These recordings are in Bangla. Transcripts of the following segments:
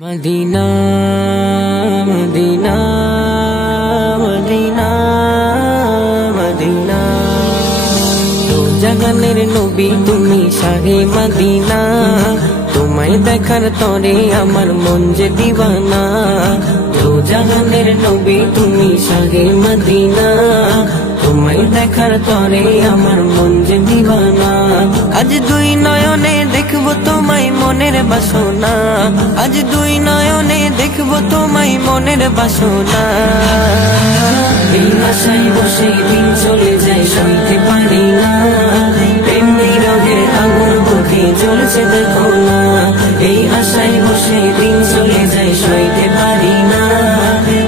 মদিনা মদিনা মদিনা মদিনা তো জাগানের নবী তুমি শাহে মদিনা তোমায় দেখার তরে আমার মন যে দিওয়ানা তো জাগানের নবী তুমি শাহে মদিনা তোমায় দেখার তরে আমার মন যে দিওয়ানা আজ দুই নয়নে দেখবো তোমায় মনের বাসনা আজ দুই নয়নে দেখবো তোমায় মনের বাসনা এই আশায় বসে দিন চলে যায় সইতে পারি না প্রেম বিরহের আগুন বুকে জ্বলছে দেখো না এই আশায় বসে দিন চলে যায় সইতে পারি না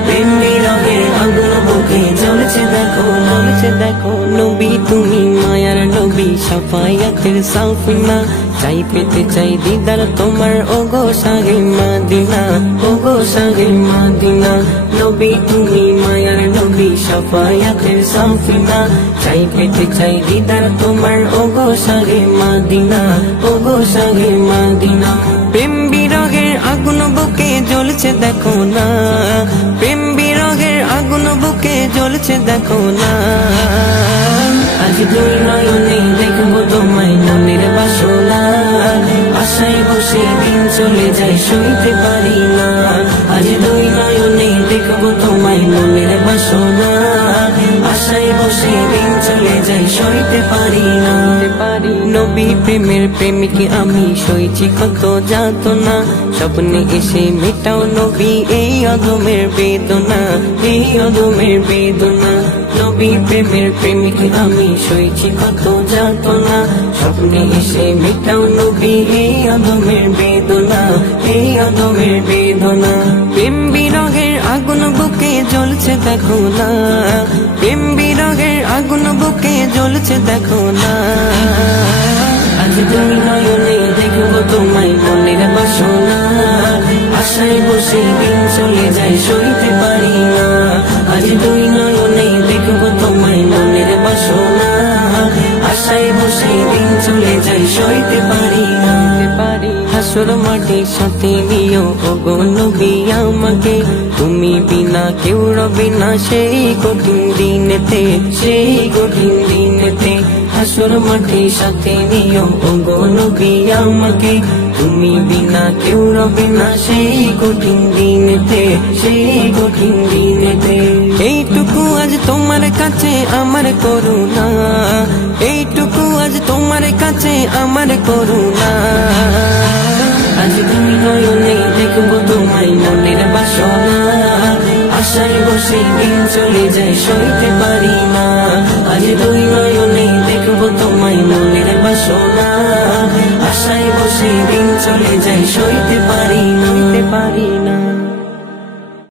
প্রেম বিরহের আগুন বুকে জ্বলছে দেখো দেখো নবী তুমি মায়ার নবী শাফায়াতের সাফিনা চাই পেতে চাই দিদার তোমার ওগো শাহে মদিনা ওগো শাহে মদিনা নবী তুমি মায়ার নবী শাফায়াতের সাফিনা চাই পেতে চাই দিদার তোমার ওগো শাহে মদিনা ওগো শাহে মদিনা প্রেম বিরহের আগুন বুকে জ্বলছে দেখো না প্রেম বিরহের আগুন বুকে জ্বলছে দেখো না আজ দুই নয়নে দেখবো তোমায় মনের বাসনা আশায় বসে দিন চলে যায় সইতে পারি না আজ দুই নয়নে দেখবো তোমায় মনের বাসনা আশায় বসে দিন চলে যায় সইতে পারি না নবী প্রেমের প্রেমিকে আমি সইছি কত যাতনা স্বপ্নে এসে মেটাও নবী এই অদমের বেদনা এই অদমের বেদনা নবী প্রেমের প্রেমিকে আমি সইছি কত যাতনা স্বপ্নে এসে মেটাও নবী এই অদমের বেদনা এই অদমের বেদনা প্রেম বিরহের আগুন বুকে জ্বলছে দেখো না প্রেম বিরহের আগুন বুকে জ্বলছে দেখো না আজ দুই নয়নে দেখবো তোমায় মনের বাসনা আশায় বসে দিন চলে যায় সইতে পারি না আজ দুই নয়নে দেখবো তোমায় মনের বাসনা আশায় বসে দিন চলে যায় সইতে পারি না হাসর মাটির সাথে নিও ওগো নবী আমাকে তুমি বিনা কেউ রবে না সেই কঠিন দিনেতে সেই কঠিন দিনেতে হাসর মাটির সাথে নিও ওগো নবী আমাকে তুমি বিনা কেউ রবে না সেই কঠিন দিনেতে সেই কঠিন দিনেতে এইটুকু আজ তোমার কাছে আমার করুণা এইটুকু আজ তোমার কাছে আমার করুণা আজ তুমি নয়নে দেখবো তোমায় মনের বাসনা আশায় বসে দিন চলে যায় সইতে পারি না আজ দুই নয়নে দেখবো তোমায় মনের বাসনা আশায় বসে দিন চলে যায় সইতে